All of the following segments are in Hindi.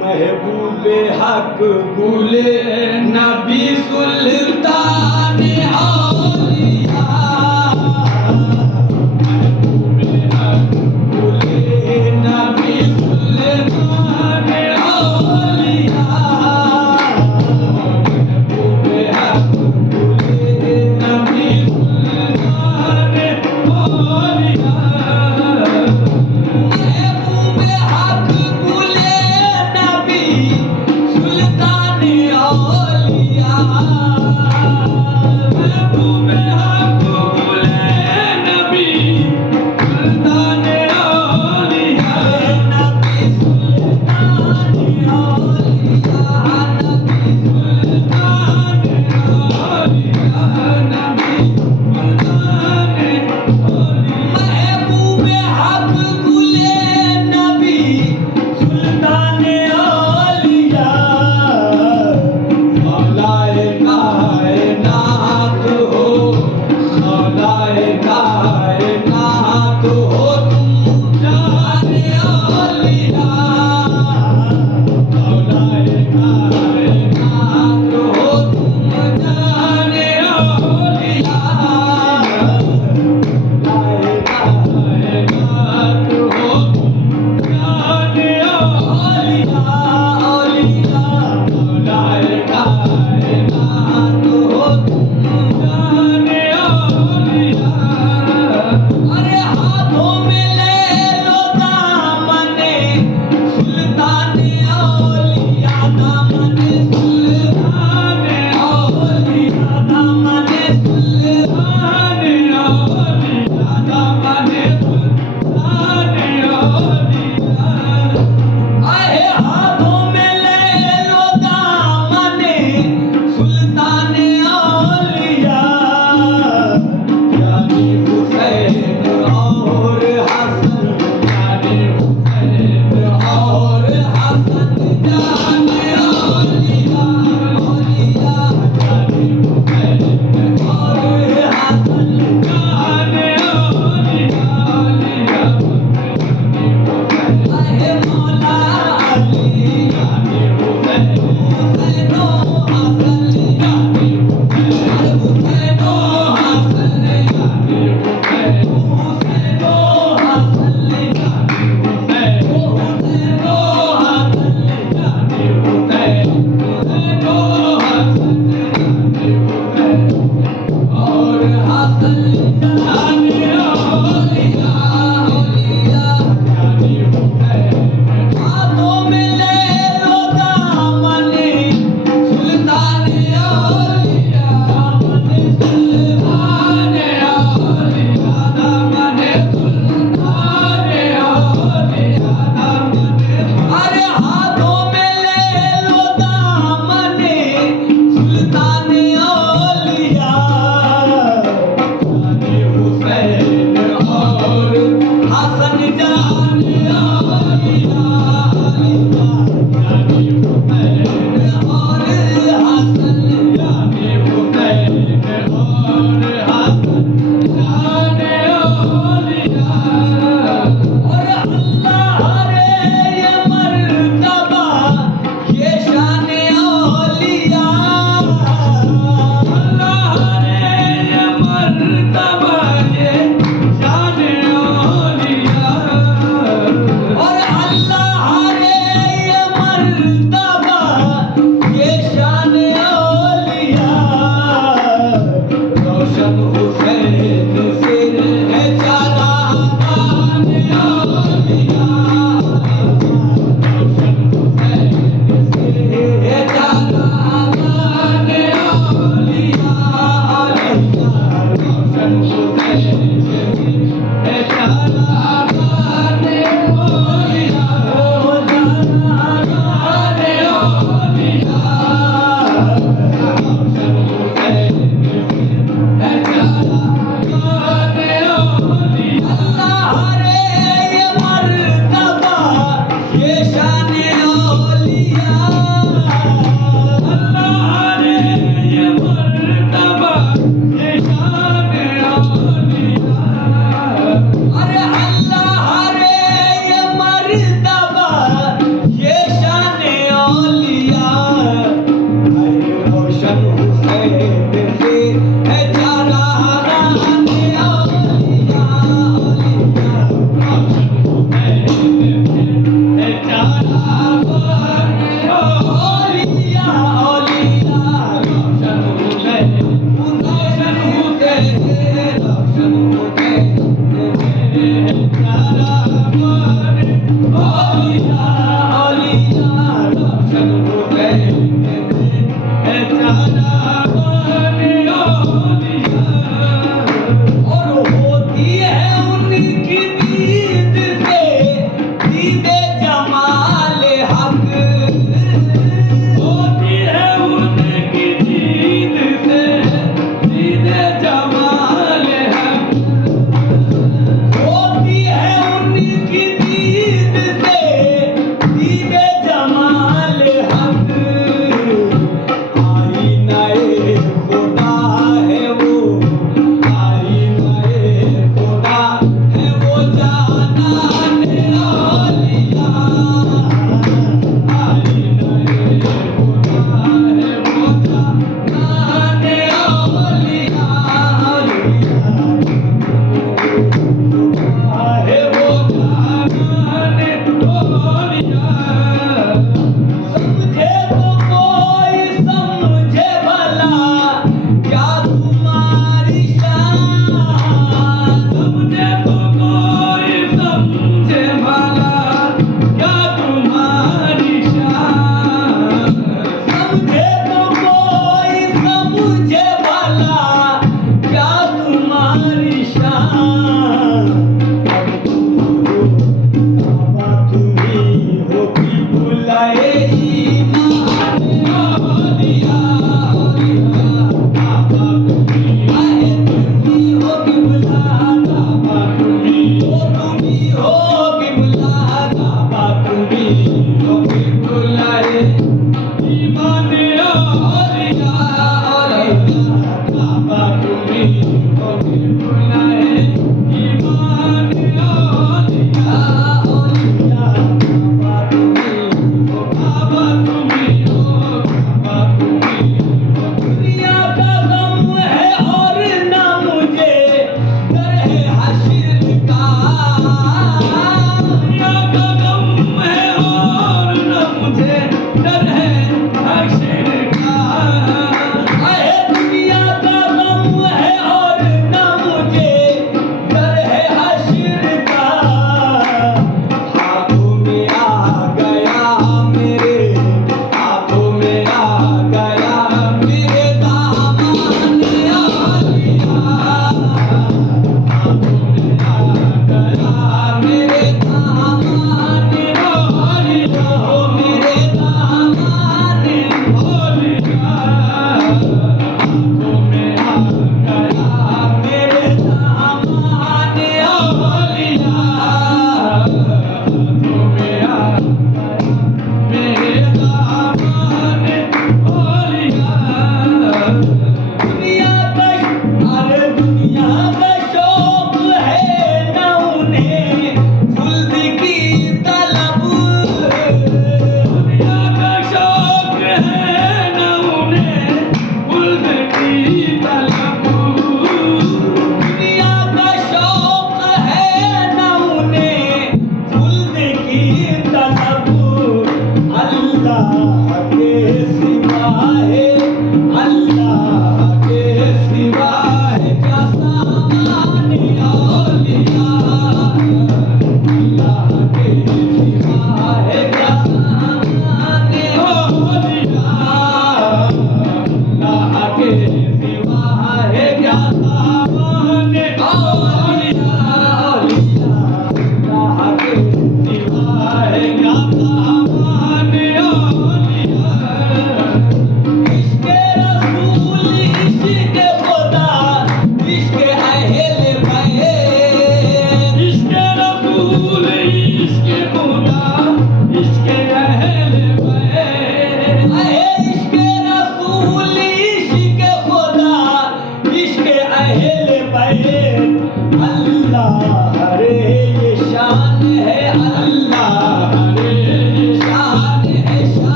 महबूबे हक गुले नबी सुल्तान औलिया। महबूबे हक गुले नबी सुल्तान औलिया। महबूबे हक गुले नबी सुल्तान औलिया।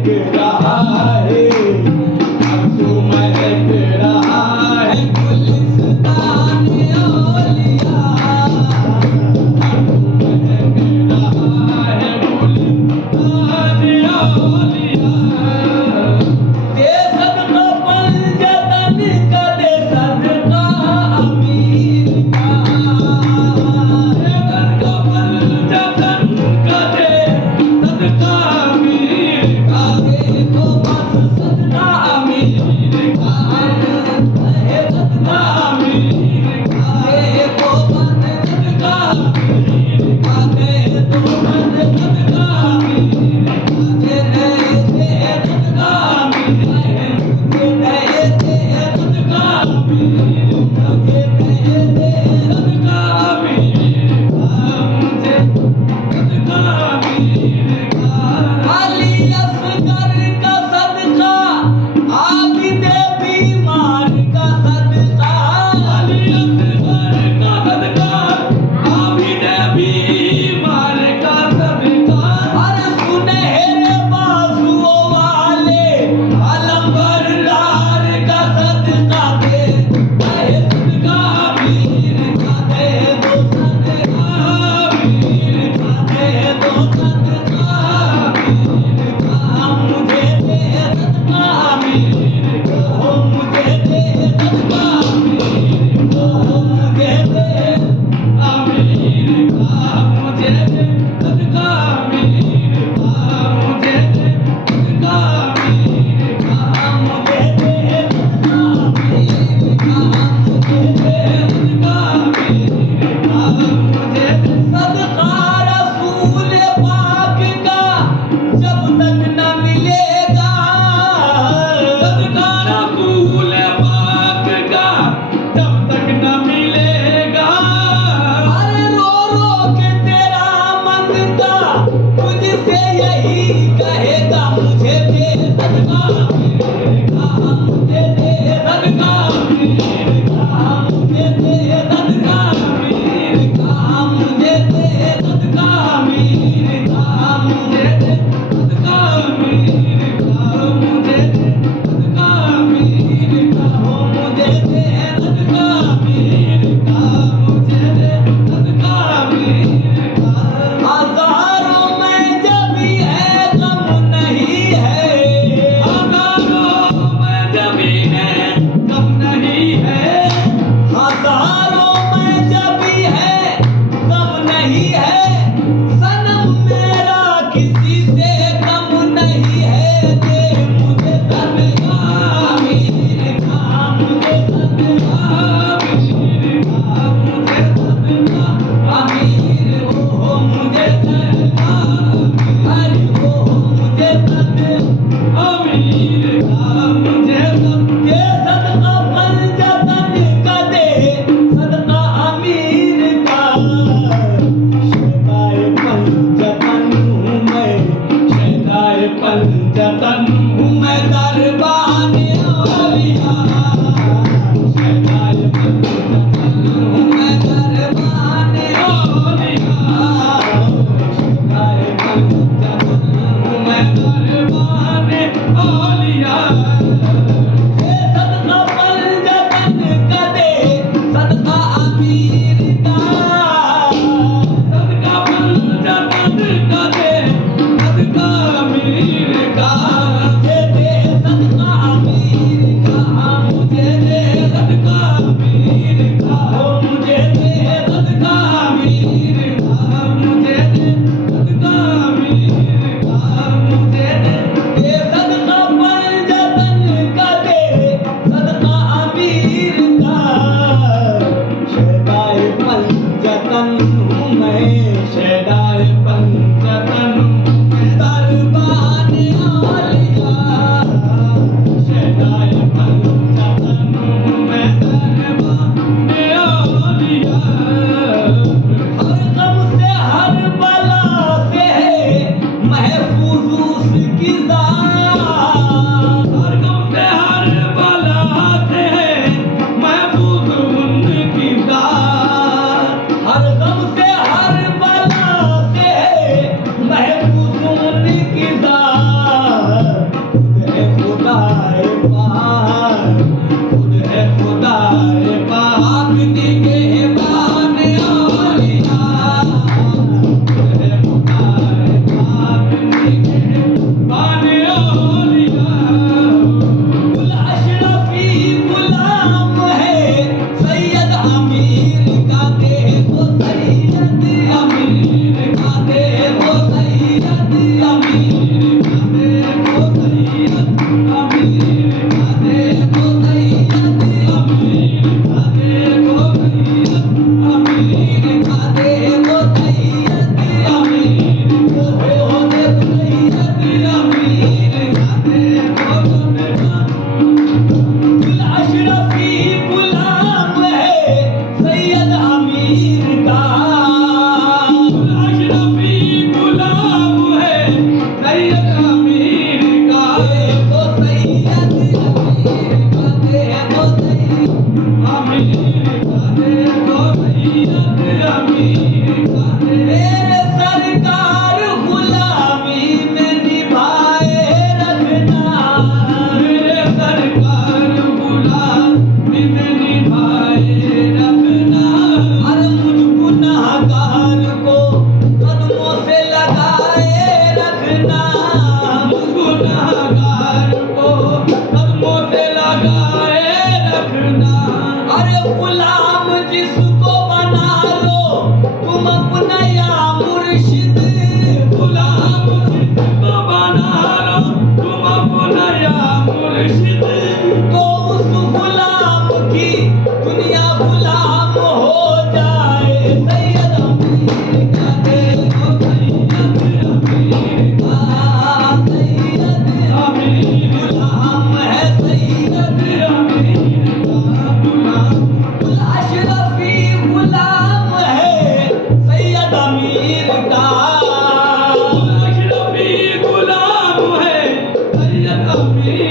महक रहा है, अब तो महक रहा है गुलिस्तान औलिया, अब तो महक रहा है गुलिस्तान औलिया। दे सदका पंजतन का, दे सदका अमीर का, दे सदका पंजतन का, दे सदका अमीर का, देखो बस सदका अमीर का, है सदका अमीर का, देखो बस सदका अमीर का, दे दो बस सदका अमीर का, दे दे सदका अमीर है, मुझे दे दे सदका अमीर, मुझे दे दे सदका अमीर का, मुझे सदका अमीर का। अली असगर का सदका, आबिदे बीमार का सदका, अली असगर का सदका, आबिदे बीमार का सदका। अरे सुनहरे बाजुओं वाले अलंबर लार का सदका, दे दे सदका अमीर का, दे दो सदका अमीर का, दे दो सदका अमीर का, मुझे दे सदका अमीर का, मुझे दे सदका अमीर का, मुझे दे अमीर का, मुझे दे सदका अमीर का, मुझे दे सदका अमीर का, मुझे दे सदका अमीर का, मुझे दे सदका अमीर का, मुझे दे सदका रसूल पाक का जब तक न मिलेगा, सदका रसूल पाक का जब तक न मिलेगा। अरे रो रो के तेरा मंगता तुझसे यही कहेगा, मुझे दे सदका अमीर का, मुझे दे सदका अमीर का, मुझे दे सदका अमीर का, मुझे दे सदका अमीर का, मुझे दे सदका अमीर का, मुझे दे सदका अमीर का, हो मुझे दे सदका अमीर का, मुझे दे सदका अमीर का। हजारों में जब भी है गम नहीं है, हजारों में जब भी है गम नहीं है, हजारों में जब भी है गम नहीं है, सनम मेरा किसी से कम नहीं है, दे मुझे सदका अमीर का, मुझे सदका अमीर का, मुझे सदका अमीर, हो मुझे सदका अमीर, हो मुझे सदका अमीर का, मुझे दे सदका पंजतन का, दे सदका अमीर का। शहदाए पंजतन हूँ मैं, शहदाए पंजतन हूँ मैं, दरबाने औलिया, शहदाए पंजतन हूँ मैं, दरबाने औलिया, शहदाए पंजतन हूँ मैं, दरबाने औलिया। दे सदका पंजतन का, दे सदका अमीर का, सदका पंजतन का, दे सदका अमीर का, मुझे दे सदका अमीर का, अमीर